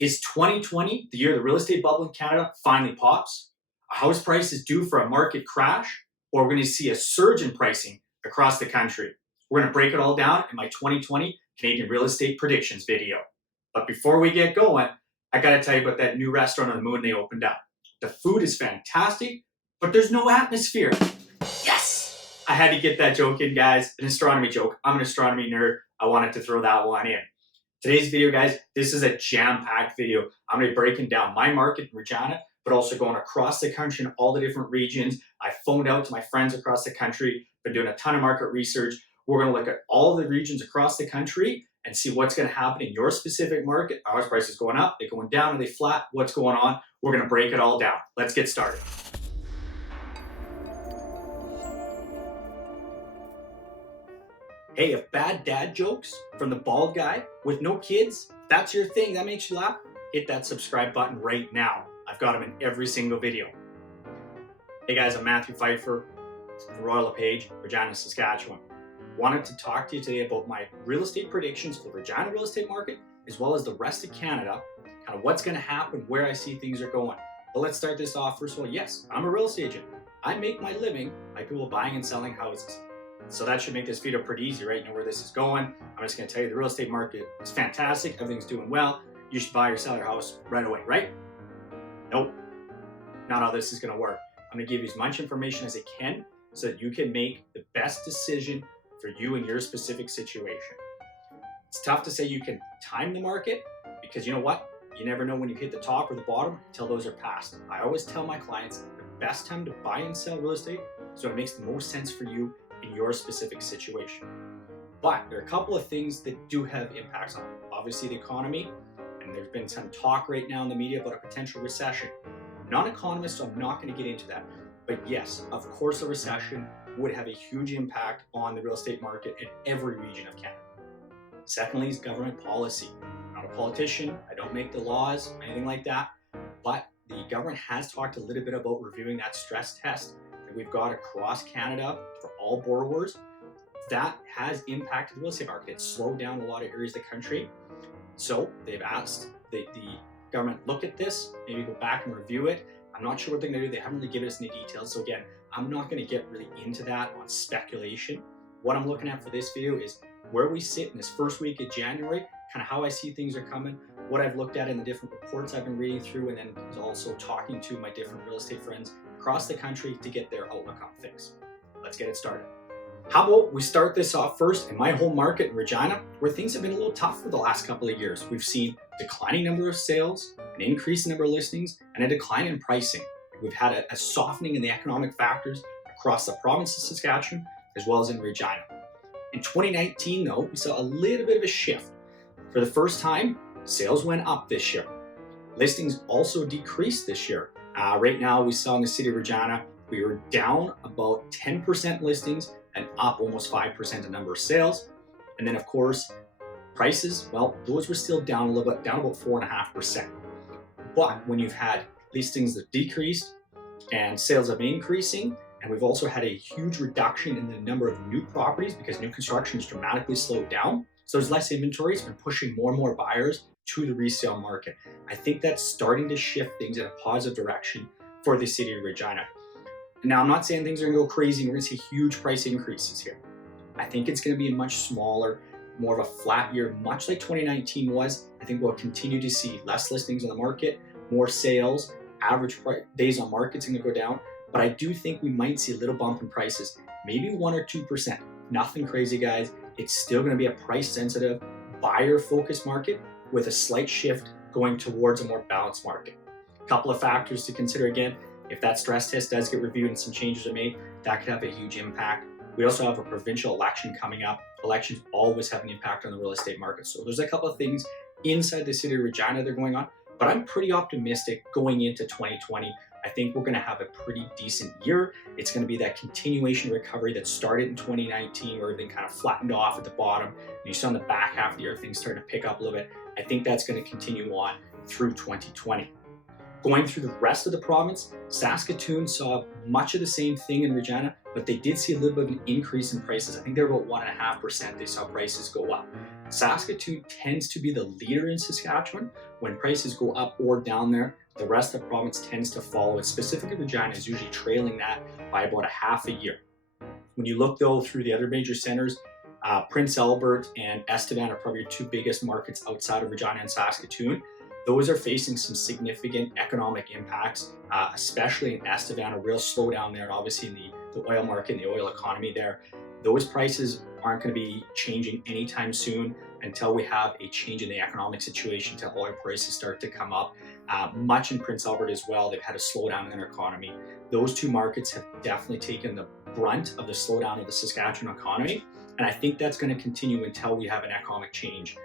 Is 2020 the year the real estate bubble in Canada finally pops? Are house prices due for a market crash? Or we're going to see a surge in pricing across the country? We're going to break it all down in my 2020 Canadian real estate predictions video. But before we get going, I got to tell you about that new restaurant on the moon they opened up. The food is fantastic, but there's no atmosphere. Yes! I had to get that joke in, guys. An astronomy joke. I'm an astronomy nerd. I wanted to throw that one in. Today's video, guys, this is a jam-packed video. I'm going to be breaking down my market in Regina, but also going across the country in all the different regions. I phoned out to my friends across the country, been doing a ton of market research. We're going to look at all the regions across the country and see what's going to happen in your specific market. Are house prices going up? They're going down? Are they flat? What's going on? We're going to break it all down. Let's get started. Hey, if bad dad jokes from the bald guy with no kids, if that's your thing, that makes you laugh, hit that subscribe button right now. I've got them in every single video. Hey guys, I'm Matthew Pfeiffer from Royal LePage, Regina, Saskatchewan. Wanted to talk to you today about my real estate predictions for the Regina real estate market, as well as the rest of Canada, kind of what's going to happen, where I see things are going. But let's start this off. First of all, yes, I'm a real estate agent. I make my living by people buying and selling houses. So that should make this video pretty easy, right? You know where this is going. I'm just going to tell you the real estate market is fantastic. Everything's doing well. You should buy or sell your house right away, right? Nope. Not how this is going to work. I'm going to give you as much information as I can so that you can make the best decision for you in your specific situation. It's tough to say you can time the market because you know what? You never know when you hit the top or the bottom until those are passed. I always tell my clients the best time to buy and sell real estate is when it makes the most sense for you in your specific situation. But there are a couple of things that do have impacts on it. Obviously the economy, and there's been some talk right now in the media about a potential recession. I'm not an economist, so I'm not going to get into that. But yes, of course a recession would have a huge impact on the real estate market in every region of Canada. Secondly is government policy. I'm not a politician, I don't make the laws, anything like that, but the government has talked a little bit about reviewing that stress test that we've got across Canada for all borrowers. That has impacted the real estate market. It's slowed down a lot of areas of the country. So they've asked the government look at this, maybe go back and review it. I'm not sure what they're going to do. They haven't really given us any details. So again, I'm not going to get really into that on speculation. What I'm looking at for this video is where we sit in this first week of January, kind of how I see things are coming, what I've looked at in the different reports I've been reading through, and then also talking to my different real estate friends across the country to get their outlook on things. Let's get it started. How about we start this off first in my home market in Regina, where things have been a little tough for the last couple of years. We've seen a declining number of sales, an increased number of listings, and a decline in pricing. We've had a softening in the economic factors across the province of Saskatchewan, as well as in Regina. In 2019, though, we saw a little bit of a shift. For the first time, sales went up this year. Listings also decreased this year. Right now, we saw in the city of Regina, we were down about 10% listings and up almost 5% in number of sales. And then, of course, prices, well, those were still down a little bit, down about 4.5%. But when you've had listings that decreased and sales have been increasing, and we've also had a huge reduction in the number of new properties because new construction has dramatically slowed down. So there's less inventory. It's been pushing more and more buyers to the resale market. I think that's starting to shift things in a positive direction for the city of Regina. Now, I'm not saying things are going to go crazy and we're going to see huge price increases here. I think it's going to be a much smaller, more of a flat year, much like 2019 was. I think we'll continue to see less listings on the market, more sales, average days on market's going to go down. But I do think we might see a little bump in prices, maybe 1 or 2%. Nothing crazy, guys. It's still going to be a price-sensitive, buyer-focused market with a slight shift going towards a more balanced market. A couple of factors to consider again. If that stress test does get reviewed and some changes are made, that could have a huge impact. We also have a provincial election coming up. Elections always have an impact on the real estate market. So there's a couple of things inside the city of Regina that are going on, but I'm pretty optimistic going into 2020. I think we're going to have a pretty decent year. It's going to be that continuation recovery that started in 2019 where everything kind of flattened off at the bottom. And you saw in the back half of the year, things starting to pick up a little bit. I think that's going to continue on through 2020. Going through the rest of the province, Saskatoon saw much of the same thing in Regina, but they did see a little bit of an increase in prices. I think they're about 1.5%. They saw prices go up. Saskatoon tends to be the leader in Saskatchewan. When prices go up or down there, the rest of the province tends to follow it. Specifically, Regina is usually trailing that by about a half a year. When you look though through the other major centers, Prince Albert and Estevan are probably your two biggest markets outside of Regina and Saskatoon. Those are facing some significant economic impacts, especially in Estevan, a real slowdown there, and obviously in the oil market and the oil economy there. Those prices aren't going to be changing anytime soon until we have a change in the economic situation, until oil prices start to come up. Much in Prince Albert as well, they've had a slowdown in their economy. Those two markets have definitely taken the brunt of the slowdown of the Saskatchewan economy, and I think that's going to continue until we have an economic change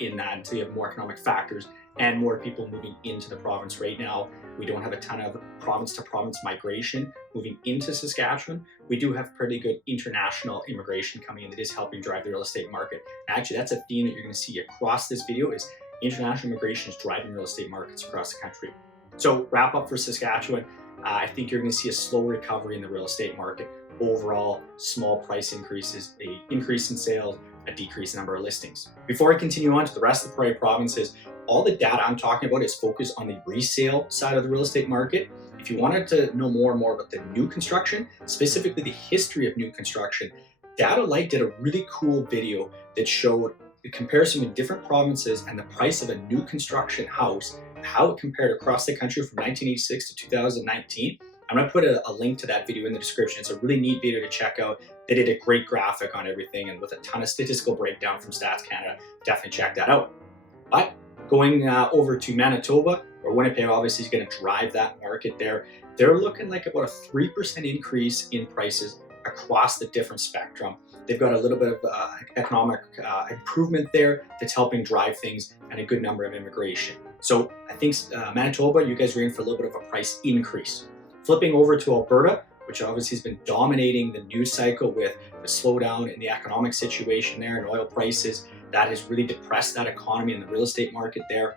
in that, until you have more economic factors and more people moving into the province. Right now, we don't have a ton of province-to-province migration moving into Saskatchewan. We do have pretty good international immigration coming in that is helping drive the real estate market. And actually, that's a theme that you're going to see across this video, is international immigration is driving real estate markets across the country. So wrap up for Saskatchewan, I think you're going to see a slow recovery in the real estate market. Overall, small price increases, an increase in sales, a decreased number of listings. Before I continue on to the rest of the Prairie provinces, all the data I'm talking about is focused on the resale side of the real estate market. If you wanted to know more and more about the new construction, specifically the history of new construction, Data Light did a really cool video that showed the comparison in different provinces and the price of a new construction house, how it compared across the country from 1986 to 2019. I'm going to put a link to that video in the description. It's a really neat video to check out. They did a great graphic on everything and with a ton of statistical breakdown from Stats Canada. Definitely check that out. But going over to Manitoba, or Winnipeg obviously is going to drive that market there. They're looking like about a 3% increase in prices across the different spectrum. They've got a little bit of economic improvement there that's helping drive things, and a good number of immigration. So I think Manitoba, you guys are in for a little bit of a price increase. Flipping over to Alberta, which obviously has been dominating the news cycle with the slowdown in the economic situation there and oil prices, that has really depressed that economy and the real estate market there.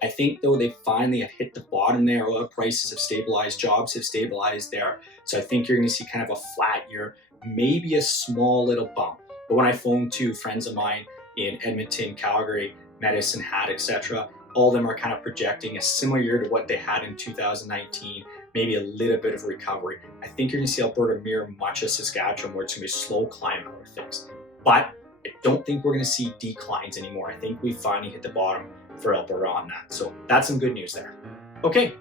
I think though they finally have hit the bottom there. Oil prices have stabilized, jobs have stabilized there. So I think you're going to see kind of a flat year, maybe a small little bump. But when I phoned to friends of mine in Edmonton, Calgary, Medicine Hat, etc., all of them are kind of projecting a similar year to what they had in 2019, maybe a little bit of recovery. I think you're going to see Alberta mirror much of Saskatchewan, where it's going to be a slow climb out of things. But I don't think we're going to see declines anymore. I think we finally hit the bottom for Alberta on that. So that's some good news there. Okay,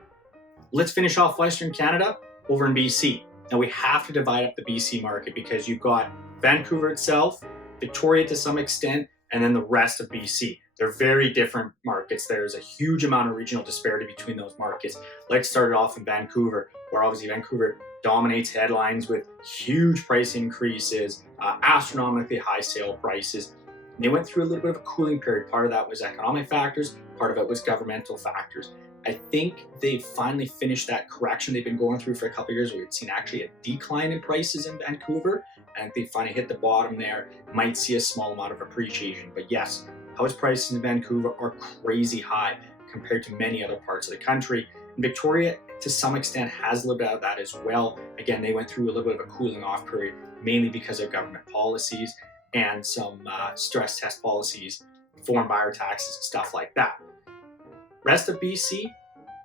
let's finish off Western Canada over in BC. Now we have to divide up the BC market because you've got Vancouver itself, Victoria to some extent, and then the rest of BC. They're very different markets. There's a huge amount of regional disparity between those markets. Let's start it off in Vancouver, where obviously Vancouver dominates headlines with huge price increases, astronomically high sale prices. And they went through a little bit of a cooling period. Part of that was economic factors, part of it was governmental factors. I think they've finally finished that correction they've been going through for a couple of years. We've seen actually a decline in prices in Vancouver, and they finally hit the bottom there. Might see a small amount of appreciation, but yes, house prices in Vancouver are crazy high compared to many other parts of the country. And Victoria, to some extent, has a little bit of that as well. Again, they went through a little bit of a cooling off period, mainly because of government policies and some stress test policies, foreign buyer taxes, and stuff like that. Rest of BC,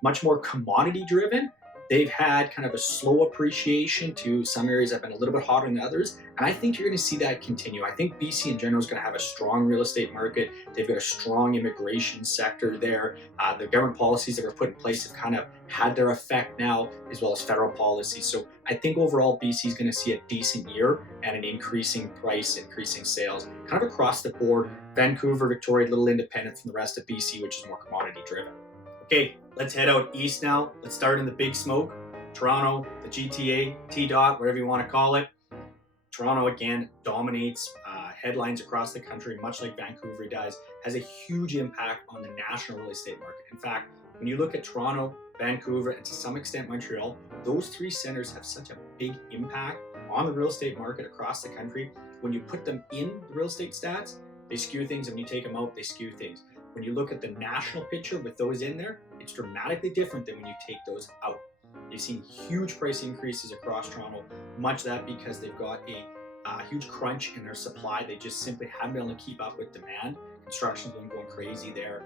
much more commodity driven. They've had kind of a slow appreciation to some areas that have been a little bit hotter than others. And I think you're going to see that continue. I think BC in general is going to have a strong real estate market. They've got a strong immigration sector there. The government policies that were put in place have kind of had their effect now, as well as federal policies. So I think overall BC is going to see a decent year and an increasing price, increasing sales, kind of across the board. Vancouver, Victoria, a little independent from the rest of BC, which is more commodity driven. Okay, let's head out east now. Let's start in the big smoke. Toronto, the GTA, T-Dot, whatever you want to call it. Toronto, again, dominates headlines across the country, much like Vancouver does, has a huge impact on the national real estate market. In fact, when you look at Toronto, Vancouver, and to some extent Montreal, those three centers have such a big impact on the real estate market across the country. When you put them in the real estate stats, they skew things, and when you take them out, they skew things. when you look at the national picture with those in there, it's dramatically different than when you take those out. You've seen huge price increases across Toronto, much of that because they've got a huge crunch in their supply. They just simply haven't been able to keep up with demand. Construction's been going crazy there.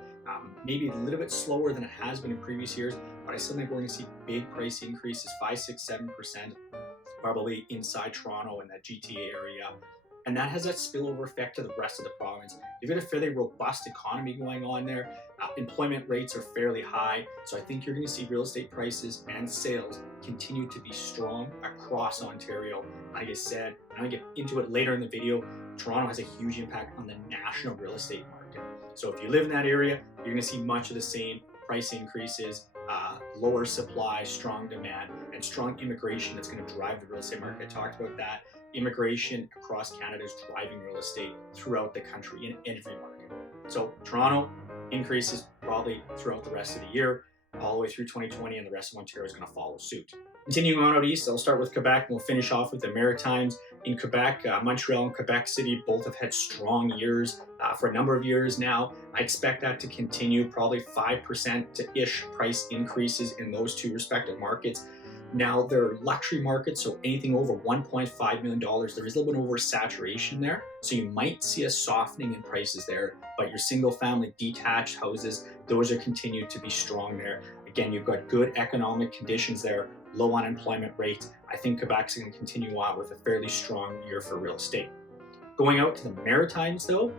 Maybe a little bit slower than it has been in previous years, but I still think we're going to see big price increases, 5, 6, 7%, probably inside Toronto and that GTA area. And that has that spillover effect to the rest of the province. You've got a fairly robust economy going on there. Employment rates are fairly high. So I think you're going to see real estate prices and sales continue to be strong across Ontario. Like I said, I'm going to get into it later in the video. Toronto has a huge impact on the national real estate market. So if you live in that area, you're going to see much of the same price increases, lower supply, strong demand, and strong immigration that's going to drive the real estate market. I talked about that. Immigration across Canada is driving real estate throughout the country in every market. So Toronto increases probably throughout the rest of the year, all the way through 2020, and the rest of Ontario is going to follow suit. Continuing on out east, I'll start with Quebec and we'll finish off with the Maritimes. In Quebec, Montreal and Quebec City both have had strong years for a number of years now. I expect that to continue, probably 5%-ish price increases in those two respective markets. Now, they're luxury markets, so anything over $1.5 million, there is a little bit of oversaturation there. So you might see a softening in prices there, but your single family detached houses, those are continued to be strong there. Again, you've got good economic conditions there, low unemployment rates. I think Quebec's going to continue on with a fairly strong year for real estate. Going out to the Maritimes though,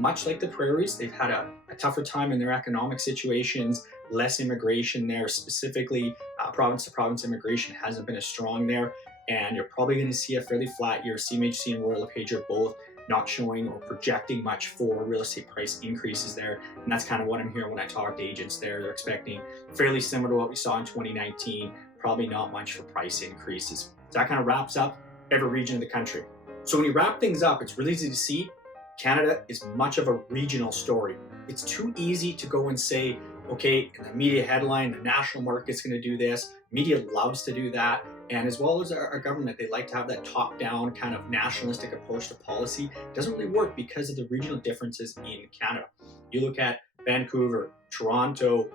much like the Prairies, they've had a tougher time in their economic situations, less immigration there, specifically province to province immigration hasn't been as strong there, and you're probably going to see a fairly flat year. CMHC and Royal LePage are both not showing or projecting much for real estate price increases there, and that's kind of what I'm hearing when I talk to agents there. They're expecting fairly similar to what we saw in 2019, probably not much for price increases. So that kind of wraps up every region of the country. So when you wrap things up, it's really easy to see Canada is much of a regional story. It's too easy to go and say, okay, in the media headline, the national market's going to do this. Media loves to do that. And as well as our government, they like to have that top-down kind of nationalistic approach to policy. It doesn't really work because of the regional differences in Canada. You look at Vancouver, Toronto,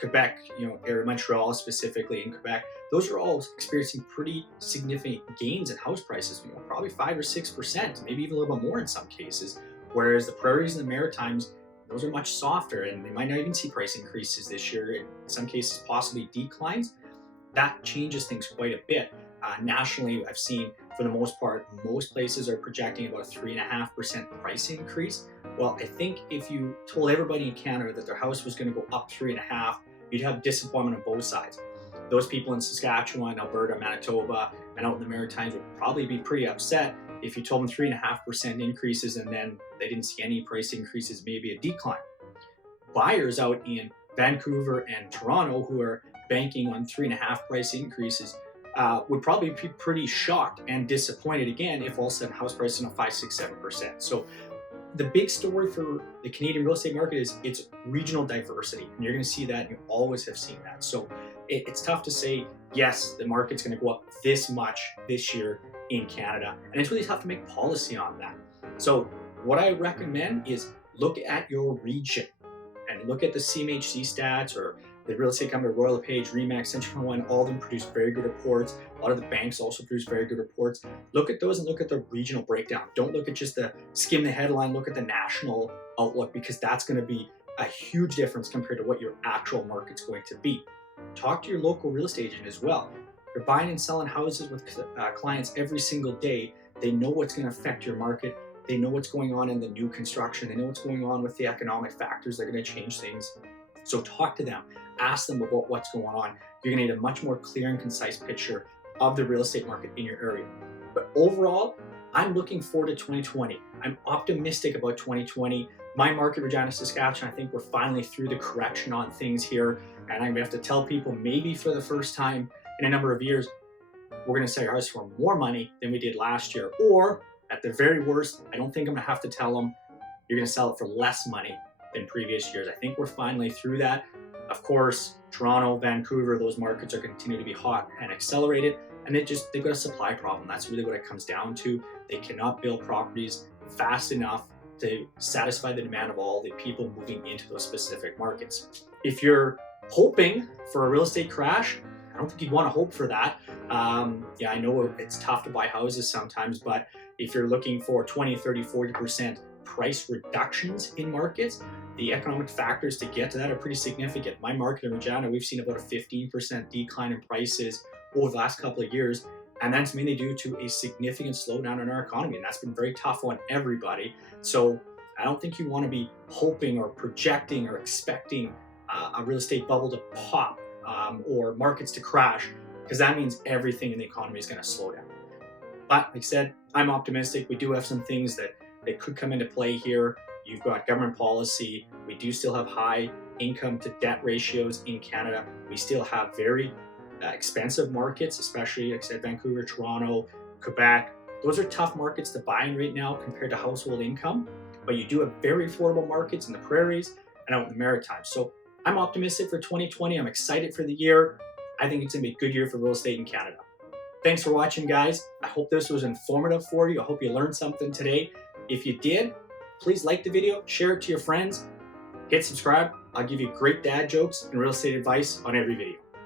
Quebec, area Montreal specifically in Quebec, those are all experiencing pretty significant gains in house prices, probably 5 or 6%, maybe even a little bit more in some cases. Whereas the Prairies and the Maritimes, those are much softer, and they might not even see price increases this year. In some cases, possibly declines. That changes things quite a bit. Nationally, I've seen, for the most part, most places are projecting about a 3.5% price increase. Well, I think if you told everybody in Canada that their house was going to go up 3.5%, you'd have disappointment on both sides. Those people in Saskatchewan, Alberta, Manitoba, and out in the Maritimes would probably be pretty upset if you told them 3.5% increases and then they didn't see any price increases, maybe a decline. Buyers out in Vancouver and Toronto who are banking on 3.5% price increases would probably be pretty shocked and disappointed again if all of a sudden house prices are 5, 6, 7%. So the big story for the Canadian real estate market is its regional diversity, and you're going to see that. You always have seen that. So it's tough to say, yes, the market's going to go up this much this year in Canada, and it's really tough to make policy on that. So what I recommend is look at your region and look at the CMHC stats or the real estate company, Royal LePage, Remax, Central One, all of them produce very good reports. A lot of the banks also produce very good reports. Look at those and look at the regional breakdown. Don't look at just skim the headline, look at the national outlook, because that's going to be a huge difference compared to what your actual market's going to be. Talk to your local real estate agent as well. They're buying and selling houses with clients every single day. They know what's going to affect your market. They know what's going on in the new construction. They know what's going on with the economic factors that are going to change things. So talk to them. Ask them about what's going on. You're going to need a much more clear and concise picture of the real estate market in your area. But overall, I'm looking forward to 2020. I'm optimistic about 2020. My market, Regina, Saskatchewan, I think we're finally through the correction on things here. And I'm going to have to tell people, maybe for the first time in a number of years, we're going to sell our house for more money than we did last year. Or at the very worst, I don't think I'm going to have to tell them you're going to sell it for less money than previous years. I think we're finally through that. Of course, Toronto, Vancouver, those markets are continuing to be hot and accelerated, and they've got a supply problem. That's really what it comes down to. They cannot build properties fast enough to satisfy the demand of all the people moving into those specific markets. If you're hoping for a real estate crash, I don't think you'd want to hope for that. Yeah, I know it's tough to buy houses sometimes, but if you're looking for 20, 30, 40% price reductions in markets, the economic factors to get to that are pretty significant. My market in Regina, we've seen about a 15% decline in prices over the last couple of years, and that's mainly due to a significant slowdown in our economy, and that's been very tough on everybody. So I don't think you want to be hoping or projecting or expecting a real estate bubble to pop or markets to crash, because that means everything in the economy is going to slow down. But like I said, I'm optimistic. We do have some things that could come into play here. You've got government policy. We do still have high income to debt ratios in Canada. We still have very expensive markets, especially like I said, Vancouver, Toronto, Quebec. Those are tough markets to buy in right now compared to household income. But you do have very affordable markets in the prairies and out in the Maritimes. So I'm optimistic for 2020. I'm excited for the year. I think it's going to be a good year for real estate in Canada. Thanks for watching, guys. I hope this was informative for you. I hope you learned something today. If you did, please like the video, share it to your friends, hit subscribe. I'll give you great dad jokes and real estate advice on every video.